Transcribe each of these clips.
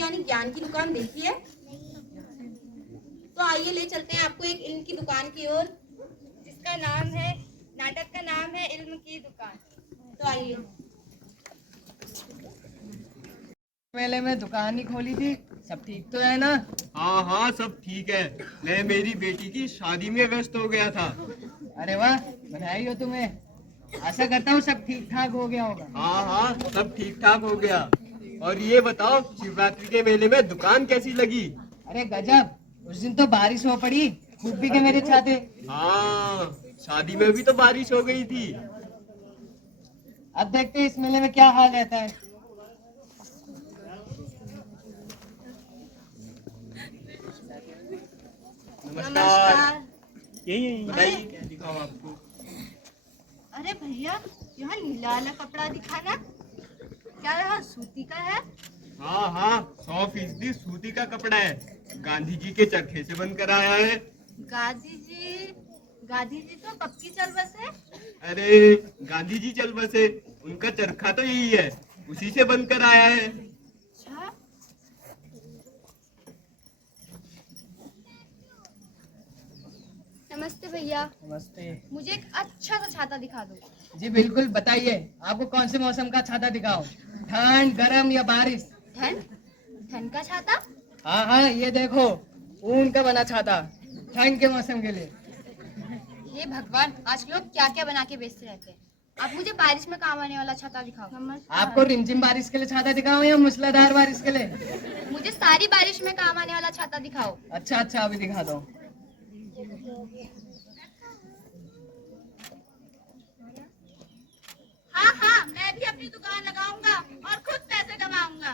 यानी ज्ञान की दुकान देखी है? तो आइए ले चलते हैं आपको एक इल्म की दुकान की ओर, जिसका नाम है, नाटक का नाम है इल्म की दुकान। तो आइए। मेले में दुकान ही खोली थी, सब ठीक तो है ना? हाँ हाँ, सब ठीक है। मैं मेरी बेटी की शादी में व्यस्त हो गया था। अरे वाह, बधाई हो तुम्हें। आशा करता हूँ सब ठीक ठाक हो गया होगा। हाँ हाँ, सब ठीक ठाक हो गया। और ये बताओ, शिवरात्रि के मेले में दुकान कैसी लगी? अरे गजब, उस दिन तो बारिश हो पड़ी, खूब बिके मेरे छाते। हाँ, शादी में भी तो बारिश हो गई थी। अब देखते हैं इस मेले में क्या हाल रहता है। नमस्कार। बताइए क्या दिखाओ आपको? अरे भैया, यहाँ नीला वाला कपड़ा दिखाना, क्या यहाँ सूती का है? हाँ हाँ, 100% सूती का कपड़ा है। गांधी जी के चरखे से बनकर आया है। गांधी जी तो कब की चल बसे? अरे गांधी जी चल बसे, उनका चरखा तो यही है, उसी से बनकर आया है। अच्छा, नमस्ते भैया, नमस्ते। मुझे एक अच्छा सा छाता दिखा दो। जी बिल्कुल, बताइए आपको कौन से मौसम का छाता दिखाऊं? ठंड, गरम या बारिश? ठंड? ठंड का छाता? हाँ हाँ, ये देखो, ऊन का बना छाता, ठंड के मौसम के लिए। हे भगवान, आज लोग क्या क्या बना के बेचते रहते हैं। आप मुझे बारिश में काम आने वाला छाता दिखाओ। आपको रिमझिम बारिश के लिए छाता दिखाऊं या मूसलाधार बारिश के लिए? मुझे सारी बारिश में काम आने वाला छाता दिखाओ। अच्छा अच्छा, अभी दिखा दो। हाँ हाँ, मैं भी अपनी दुकान लगाऊंगा और खुद पैसे कमाऊंगा।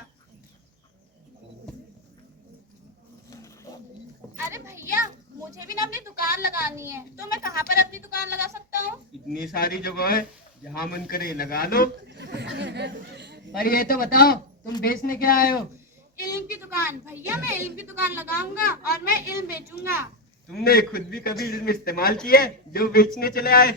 अरे भैया, मुझे भी ना अपनी दुकान लगानी है, तो मैं कहाँ पर अपनी दुकान लगा सकता हूँ? इतनी सारी जगह है, जहाँ मन करे लगा लो। पर ये तो बताओ, तुम बेचने क्या आए हो? इल्म की दुकान। भैया, मैं इल्म की दुकान लगाऊंगा और मैं इल्म बेचूंगा। तुमने खुद भी कभी इल्म इस्तेमाल किया है जो बेचने चले आए?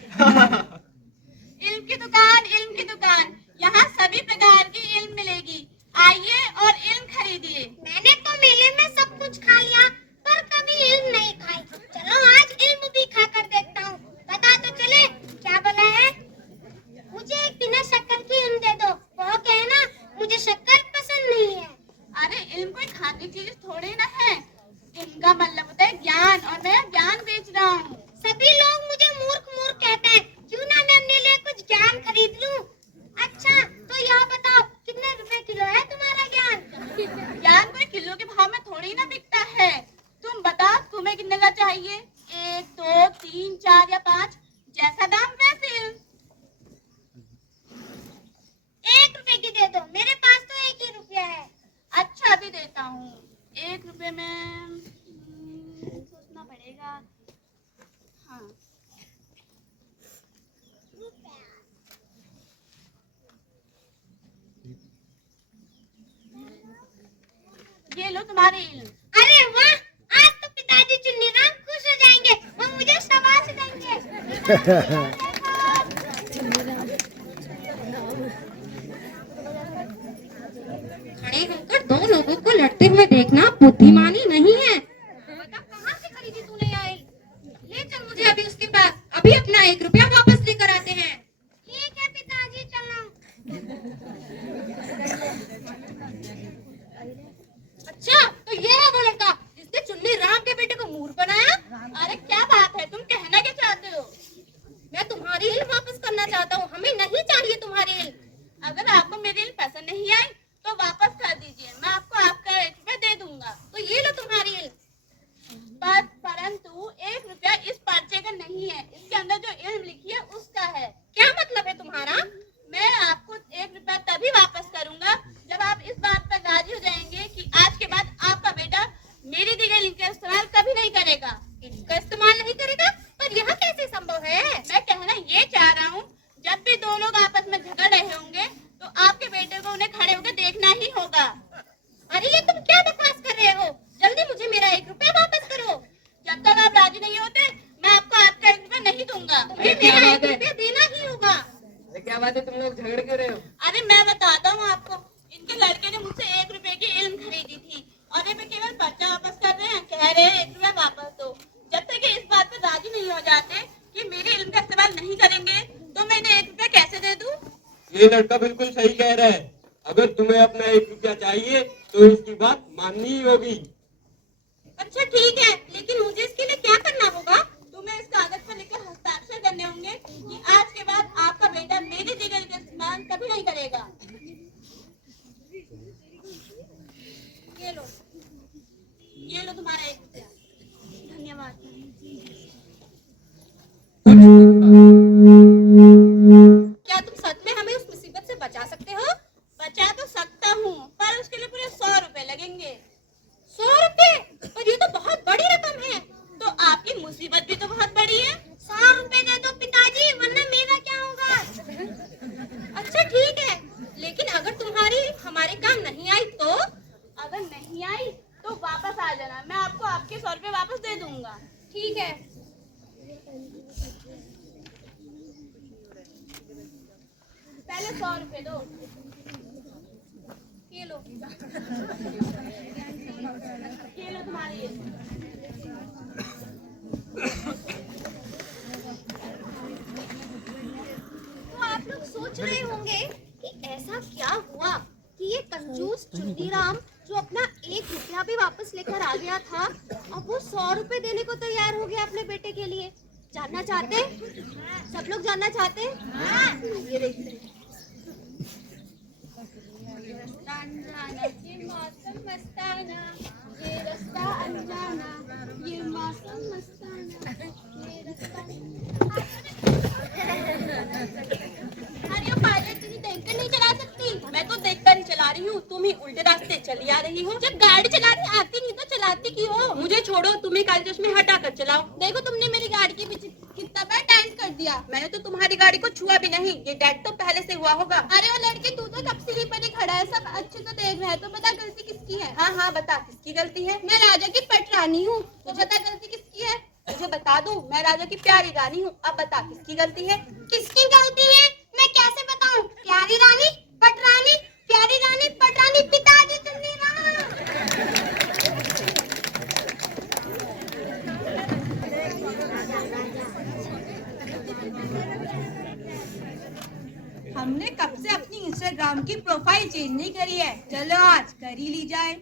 इल्म की दुकान, इल्म की दुकान, यहाँ सभी प्रकार की इल्म मिलेगी। आइए और इल्म खरीदिए। मैंने तो मेले में सब कुछ खा लिया, पर कभी इल्म नहीं खाई। चलो आज इल्म भी खाकर देखता हूँ, पता तो चले क्या भला है। मुझे एक बिना शक्कर की इल्म दे दो। वो कहना मुझे शक्कर पसंद नहीं है। अरे इल्म कोई खाने की चीज थोड़ी ना है। इल्म का मतलब होता है ज्ञान, और मैं ज्ञान बेच रहा हूँ। सभी लोग मुझे मूर्ख मूर्ख कहते हैं, क्यों ना मैं अपने लिए कुछ ज्ञान खरीद लूं। अच्छा, तो यह बताओ कितने रुपए किलो है तुम्हारा ज्ञान? ज्ञान कोई किलो के भाव में थोड़ी ना बिकता है। तुम बता, तुम्हें कितने का चाहिए? 1, 2, 3, 4 या 5, जैसा दाम वैसे इल्म। 1 रुपए की दे दो, मेरे पास तो 1 ही रुपया है। अच्छा, अभी देता हूँ। 1 रुपए में सोचना पड़ेगा। हाँ, ये लो तुम्हारे इल्म। अरे वाह, आज तो पिताजी चुन्नी राम खुश हो जाएंगे, वो मुझे शाबाश देंगे। खड़े होकर 2 लोगों को लड़ते हुए देखना बुद्धिमानी नहीं है। बता, कहाँ से खरीदी तूने यह इल्म? ले चल मुझे अभी उसके पास, अभी अपना 1 रुपया वापस लेकर आते हैं। ठीक है पिताजी, चलो। अच्छा, तो ये है वो लड़का जिसने चुन्नी राम के बेटे को मूर्ख बनाया? अरे क्या बात है, तुम कहना क्या चाहते हो? मैं तुम्हारी इल्म वापस करना चाहता हूँ, हमें नहीं चाहिए तुम्हारी इल्म। अगर आपको मेरी इल्म पसंद नहीं आई तो वापस कर दीजिए, मैं आपको आपका 1 रुपया दे ये लड़का बिल्कुल सही कह रहा है। अगर तुम्हें अपना 1 रुपया चाहिए तो इसकी बात माननी ही होगी। अच्छा ठीक है, लेकिन मुझे इसके लिए क्या करना होगा? तुम्हें इस कागज पर लिखकर हस्ताक्षर करने होंगे कि आज के बाद आपका बेटा मेरी जगह का इस्तेमाल कभी नहीं करेगा। ये लो तुम्हारा 1 रुपया। धन्यवाद। क्या तुम सच में हमें उस मुसीबत से बचा सकते हो? बचा तो सकता हूँ, पर उसके लिए पूरे 100 रुपए लगेंगे। 100 रुपए? पर ये तो बहुत बड़ी रकम है। तो आपकी मुसीबत भी तो बहुत बड़ी है। 100 रुपए दे दो पिताजी, वरना मेरा क्या होगा? अच्छा ठीक है, लेकिन अगर तुम्हारी हमारे काम नहीं आई तो? अगर नहीं आई तो वापस आ जाना, मैं आपको आपके 100 रुपए वापस दे दूंगा। ठीक है। पहले 100 रुपए दो। ये लो। ये लो तुम्हारे लिए। तो आप लोग सोच रहे होंगे कि ऐसा क्या हुआ कि ये कंजूस चुन्नीराम जो अपना 1 रुपया भी वापस लेकर आ गया था, अब वो 100 रुपए देने को तैयार हो गया अपने बेटे के लिए। जानना चाहते हैं? सब लोग जानना चाहते हैं? ये देखते हैं। ये मौसम मस्ताना, ये रास्ता अनजाना, ये मौसम मस्ताना, ये रास्ता। अरे वो पायलट तुझे देखकर नहीं चला सकती? मैं तो देखकर ही चला रही हूँ, तुम ही उल्टे रास्ते चली आ रही हो। जब गाड़ी चलानी आती नहीं तो चलाती क्यों हो? मुझे छोड़ो, तुम्हें काले चश्मे हटा कर चलाओ। देखो तुमने मेरी गाड़ी के पीछे कितना बार डांस कर दिया। मैंने तो तुम्हारी गाड़ी को छुआ भी नहीं। ये डेट तो पहले से हुआ होगा। अरे वो लड़के तू तो कब से ही पर खड़ा है, सब अच्छे से देख रहा है। तो बता गलती किसकी है? हाँ हाँ बता, किसकी गलती है? मैं राजा की पटरानी हूँ, तो बता गलती किसकी है? मुझे बता दूं, मैं राजा की प्यारी रानी हूँ। अब बता किसकी गलती है? किसकी गलती है मैं कैसे बताऊं? प्यारी रानी, पटरानी, प्यारी रानी, पटरानी, पिताजी चुन्नीराम। हमने कब से अपनी इंस्टाग्राम की प्रोफाइल चेंज नहीं करी है, चलो आज कर ही ली जाए।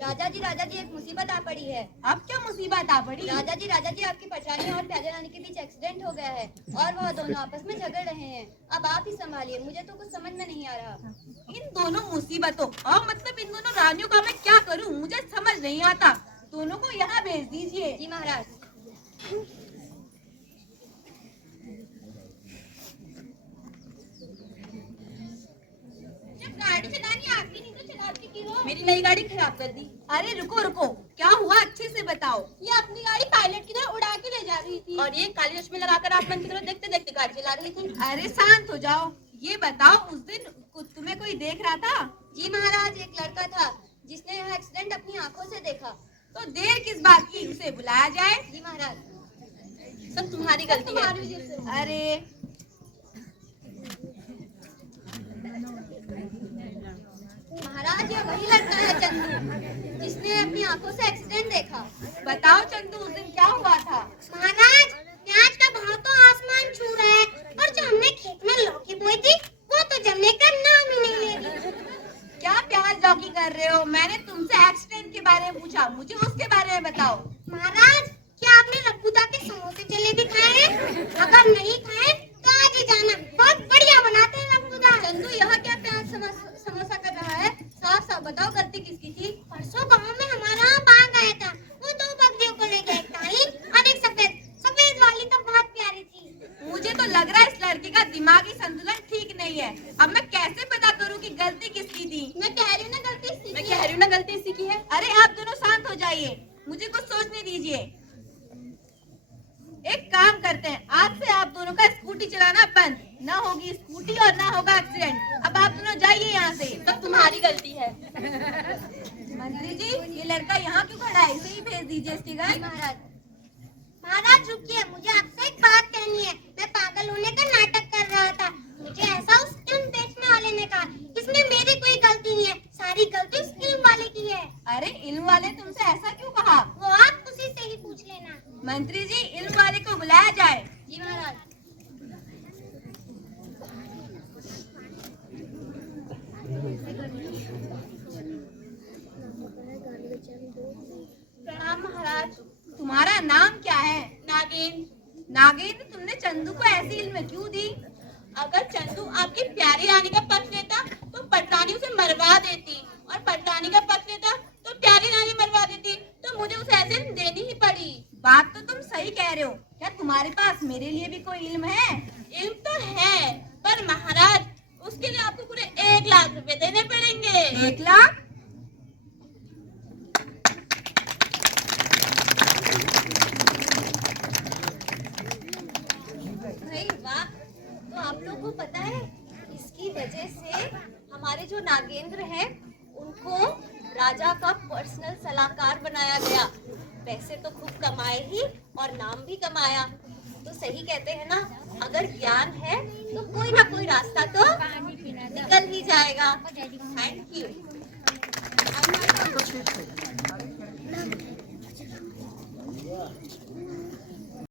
राजा जी एक मुसीबत आ पड़ी है। अब क्या मुसीबत आ पड़ी? राजा जी आपकी पटरानी और प्यारी रानी के बीच एक्सीडेंट हो गया है और वह दोनों आपस में झगड़ रहे हैं। अब आप ही संभालिए, मुझे तो कुछ समझ में नहीं आ रहा। इन दोनों मुसीबतों और मतलब इन दोनों रानियों का मैं क्या करूं, मुझे समझ नहीं आता। दोनों को यहाँ भेज दीजिए। जी महाराज। जब गाड़ी चलानी आती नहीं तो चलाती क्यों? मेरी नई गाड़ी खराब कर दी। अरे रुको रुको, क्या हुआ अच्छे से बताओ। ये अपनी गाड़ी पायलट की तरह उड़ा के ले जा रही थी और ये काले चश्मे लगाकर आसमान की तरफ देखते देखते गाड़ी चला रही थी। अरे शांत हो जाओ। ये बताओ उस दिन तुम्हें कोई देख रहा था? जी महाराज, एक लड़का था जिसने यह एक्सीडेंट अपनी आंखों से देखा। तो देर किस बात की, उसे बुलाया जाए। जी महाराज। सब तुम्हारी गलती है। अरे महाराज, ये वही लड़का है चंदू जिसने अपनी आंखों से एक्सीडेंट देखा। बताओ चंदू, उस दिन क्या हुआ था? महाराज, प्याज का भाव तो आसमान छू रहा है और जो हमने खेत में लौकी बोई थी वो तो जमने का नाम ही नहीं ले रही। क्या प्याज लौकी कर रहे हो? मैंने तुमसे एक्सीडेंट के बारे में पूछा, मुझे उसके बारे में बताओ। महाराज, क्या आपने रघुदा के समोसे जलेबी खाए हैं? अगर नहीं खाए तो आज ही जाना, बहुत बढ़िया बनाते हैं रघुदा। चंदू, यहाँ क्या प्याज समोसा कर रहा है? साफ साफ बताओ, गलती किसकी थी? परसों गांव में हमारा बाघ आया था। वो 2 बकरियों को ले गया, एक काली और एक सफेद। सफेद वाली तो बहुत प्यारी थी। मुझे तो लग रहा है इस लड़के का दिमागी संतुलन ठीक नहीं है। अब मैं कैसे पता करूं कि गलती किसकी थी? मैं कह रही हूँ ना गलती इसी की है। अरे आप दोनों शांत हो जाइए, मुझे कुछ सोचने दीजिए। एक काम करते हैं, आज से आप दोनों का स्कूटी चलाना बंद। ना होगी स्कूटी और ना होगा एक्सीडेंट। अब आप दोनों जाइए यहाँ से। सब तुम्हारी गलती है। मंत्री जी, ये लड़का यहाँ क्यों खड़ा है? इसे ही भेज दीजिए इसके घर। महाराज, महाराज रुकिए, मुझे आपसे एक बात कहनी है। मैं पागल होने का नाटक कर रहा था। मुझे ऐसा उस इल्म बेचने वाले ने कहा। इसमें मेरी कोई गलती नहीं है, सारी गलती उस इल्म वाले की है। अरे इल्म वाले तुमसे ऐसा क्यों कहा? वो आप उसी से ही पूछ लेना। मंत्री प्रणाम महाराज। तुम्हारा नाम क्या है? नागिन। नागिन, तुमने चंदू को ऐसी इल्म क्यों दी? अगर चंदू आपकी प्यारी रानी का पक्ष लेता तो पटरानी उसे मरवा देती, और पटरानी का पक्ष लेता तो प्यारी रानी मरवा देती, तो मुझे उसे ऐसे देनी ही पड़ी। बात तो तुम सही कह रहे हो। क्या तुम्हारे पास मेरे लिए भी कोई इल्म है? इल्म तो है, पर महाराज उसके लिए आपको पूरे 1 लाख रुपए देने पड़ेंगे। 1 लाख? भाई वाह, तो आप लोगों को पता है इसकी वजह से हमारे जो नागेंद्र हैं उनको राजा का पर्सनल सलाहकार बनाया गया। पैसे तो खूब कमाए ही और नाम भी कमाया। तो सही कहते हैं ना, अगर ज्ञान है तो कोई ना कोई रास्ता तो निकल ही जाएगा। Thank you.